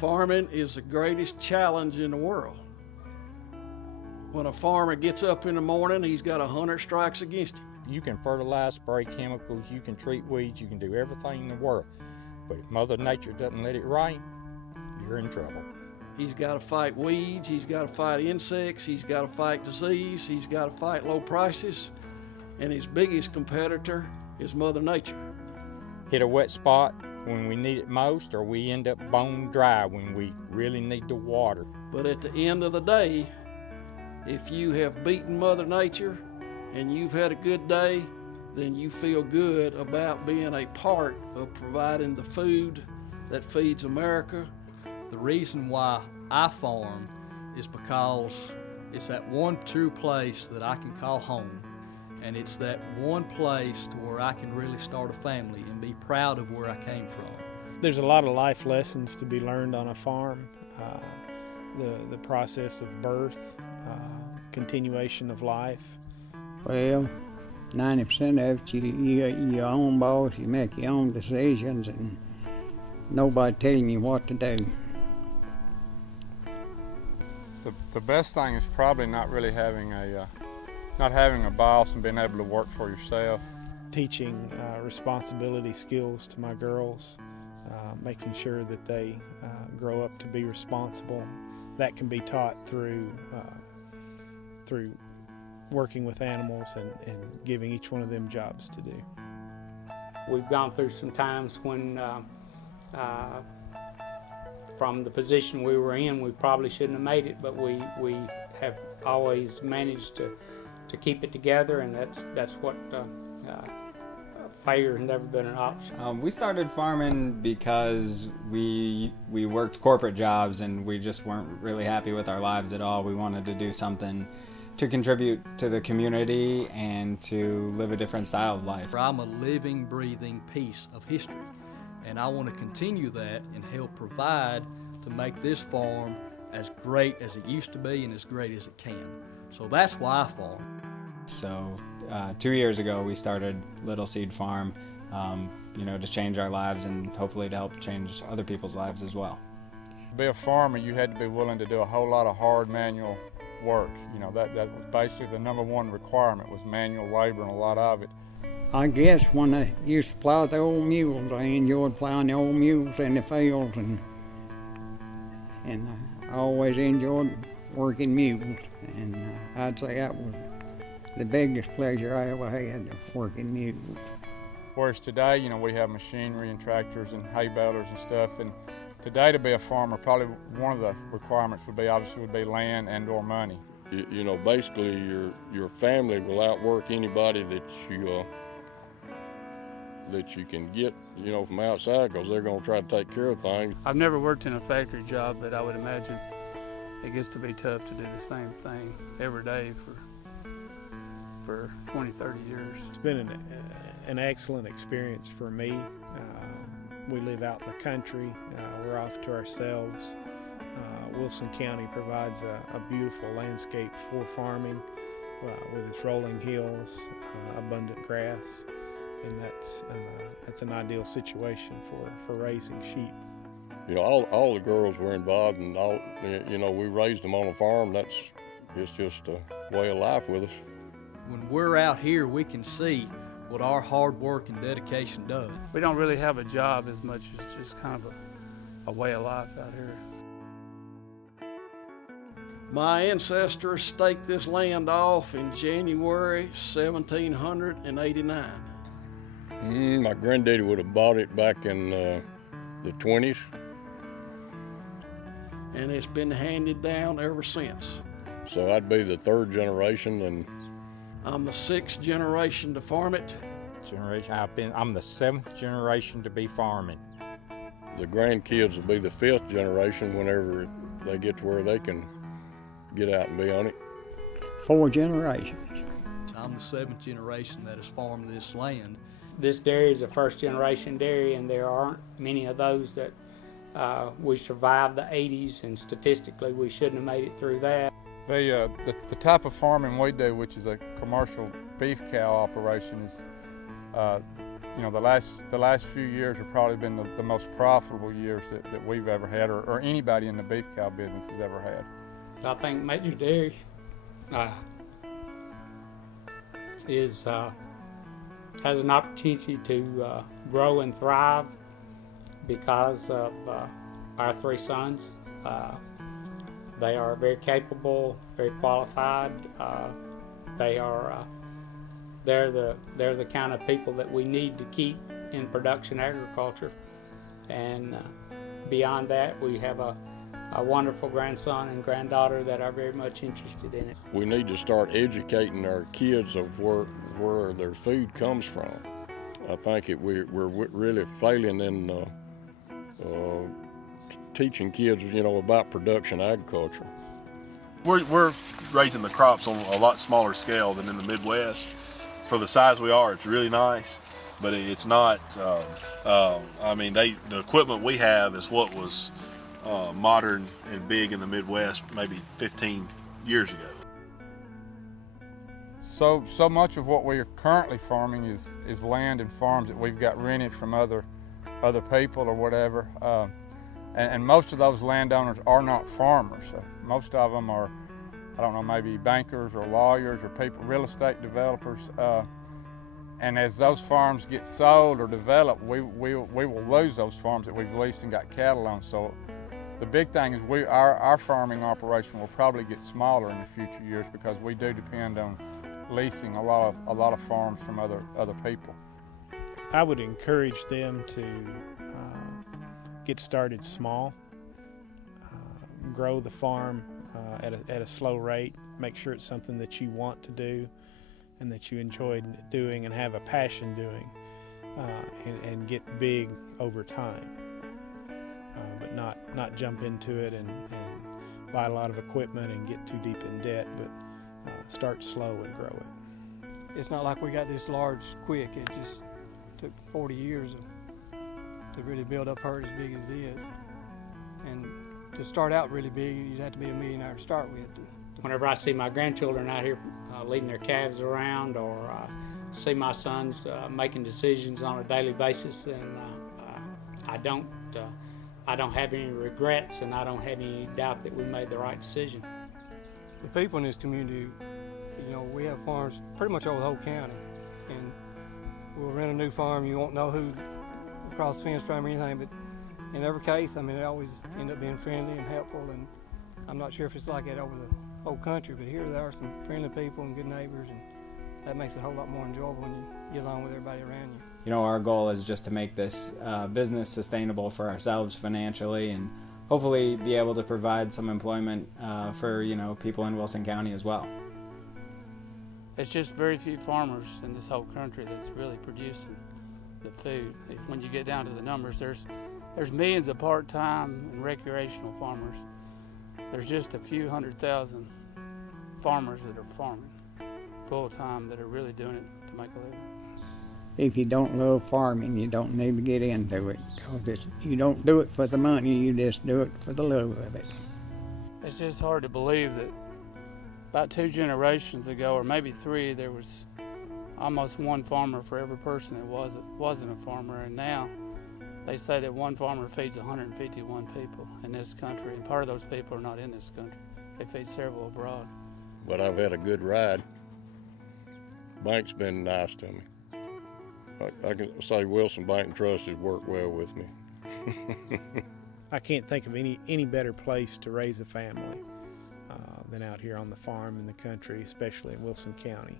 Farming is the greatest challenge in the world. When a farmer gets up in the morning, he's got 100 strikes against him. You can fertilize, spray chemicals, you can treat weeds, you can do everything in the world. But if Mother Nature doesn't let it rain, you're in trouble. He's got to fight weeds, he's got to fight insects, he's got to fight disease, he's got to fight low prices, and his biggest competitor is Mother Nature. Hit a wet spot when we need it most, or we end up bone dry when we really need the water. But at the end of the day, if you have beaten Mother Nature and you've had a good day, then you feel good about being a part of providing the food that feeds America. The reason why I farm is because it's that one true place that I can call home. And it's that one place to where I can really start a family and be proud of where I came from. There's a lot of life lessons to be learned on a farm. The process of birth, continuation of life. Well, 90% of it, you're your own boss, you make your own decisions, and nobody telling you what to do. The best thing is probably not really having a boss and being able to work for yourself. Teaching responsibility skills to my girls, making sure that they grow up to be responsible. That can be taught through working with animals and giving each one of them jobs to do. We've gone through some times when from the position we were in, we probably shouldn't have made it, but we have always managed to keep it together, and that's what failure has never been an option. We started farming because we worked corporate jobs and we just weren't really happy with our lives at all. We wanted to do something to contribute to the community and to live a different style of life. I'm a living, breathing piece of history, and I want to continue that and help provide to make this farm as great as it used to be and as great as it can. So that's why I farm. So 2 years ago we started Little Seed Farm, to change our lives and hopefully to help change other people's lives as well. To be a farmer, you had to be willing to do a whole lot of hard manual work. That was basically the number one requirement, was manual labor, and a lot of it. I guess when I used to plow the old mules, I enjoyed plowing the old mules in the fields, and I always enjoyed working mules, and I'd say that was the biggest pleasure I ever had, working mules. Whereas today, we have machinery and tractors and hay balers and stuff, and today to be a farmer, probably one of the requirements would be land and/or money. Basically your family will outwork anybody that you can get, from outside, because they're going to try to take care of things. I've never worked in a factory job, but I would imagine it gets to be tough to do the same thing every day for 20, 30 years. It's been an excellent experience for me. We live out in the country. We're off to ourselves. Wilson County provides a beautiful landscape for farming with its rolling hills, abundant grass, and that's an ideal situation for raising sheep. All the girls were involved, and we raised them on a farm. It's just a way of life with us. When we're out here, we can see what our hard work and dedication does. We don't really have a job as much as just kind of a way of life out here. My ancestors staked this land off in January 1789. My granddaddy would have bought it back in the 20s. And it's been handed down ever since. So I'd be the third generation, and I'm the 6th generation to farm it. I'm the 7th generation to be farming. The grandkids will be the 5th generation whenever they get to where they can get out and be on it. 4 generations. I'm the 7th generation that has farmed this land. This dairy is a first-generation dairy, and there aren't many of those that we survived the 80s, and statistically we shouldn't have made it through that. The type of farming we do, which is a commercial beef cow operation, is You know, the last few years have probably been the most profitable years that we've ever had, or anybody in the beef cow business has ever had. I think Major Dairy has an opportunity to grow and thrive because of our three sons. They are very capable, very qualified. They're the kind of people that we need to keep in production agriculture. And beyond that, we have a wonderful grandson and granddaughter that are very much interested in it. We need to start educating our kids of where their food comes from. I think we're really failing in teaching kids, you know, about production agriculture. We're raising the crops on a lot smaller scale than in the Midwest. For the size we are, it's really nice, but it's not. I mean, the equipment we have is what was modern and big in the Midwest maybe 15 years ago. So much of what we are currently farming is land and farms that we've got rented from other people or whatever. And most of those landowners are not farmers. Most of them are, I don't know, maybe bankers or lawyers or people, real estate developers. And as those farms get sold or developed, we will lose those farms that we've leased and got cattle on. So the big thing is our farming operation will probably get smaller in the future years because we do depend on leasing a lot of farms from other people. I would encourage them to get started small, grow the farm at a slow rate, make sure it's something that you want to do and that you enjoy doing and have a passion doing, and get big over time, but not jump into it and buy a lot of equipment and get too deep in debt, but start slow and grow it. It's not like we got this large quick. It just took 40 years to really build up herd as big as it is. And to start out really big, you'd have to be a millionaire to start with. Whenever I see my grandchildren out here leading their calves around, or see my sons making decisions on a daily basis, and I don't have any regrets, and I don't have any doubt that we made the right decision. The people in this community, you know, we have farms pretty much over the whole county, and we'll rent a new farm. You won't know who's across the fence from or anything, but in every case, I mean, they always end up being friendly and helpful, and I'm not sure if it's like that over the whole country, but here there are some friendly people and good neighbors, and that makes it a whole lot more enjoyable when you get along with everybody around you. You know, our goal is just to make this business sustainable for ourselves financially, and hopefully be able to provide some employment for, you know, people in Wilson County as well. It's just very few farmers in this whole country that's really producing the food. When you get down to the numbers, there's millions of part-time and recreational farmers. There's just a few 100,000 farmers that are farming full-time that are really doing it to make a living. If you don't love farming, you don't need to get into it, because you don't do it for the money, you just do it for the love of it. It's just hard to believe that about 2 generations ago, or maybe 3, there was almost one farmer for every person that wasn't a farmer, and now they say that one farmer feeds 151 people in this country, and part of those people are not in this country. They feed several abroad. But I've had a good ride. Bank's been nice to me. I can say Wilson Bank and Trust has worked well with me. I can't think of any better place to raise a family than out here on the farm in the country, especially in Wilson County.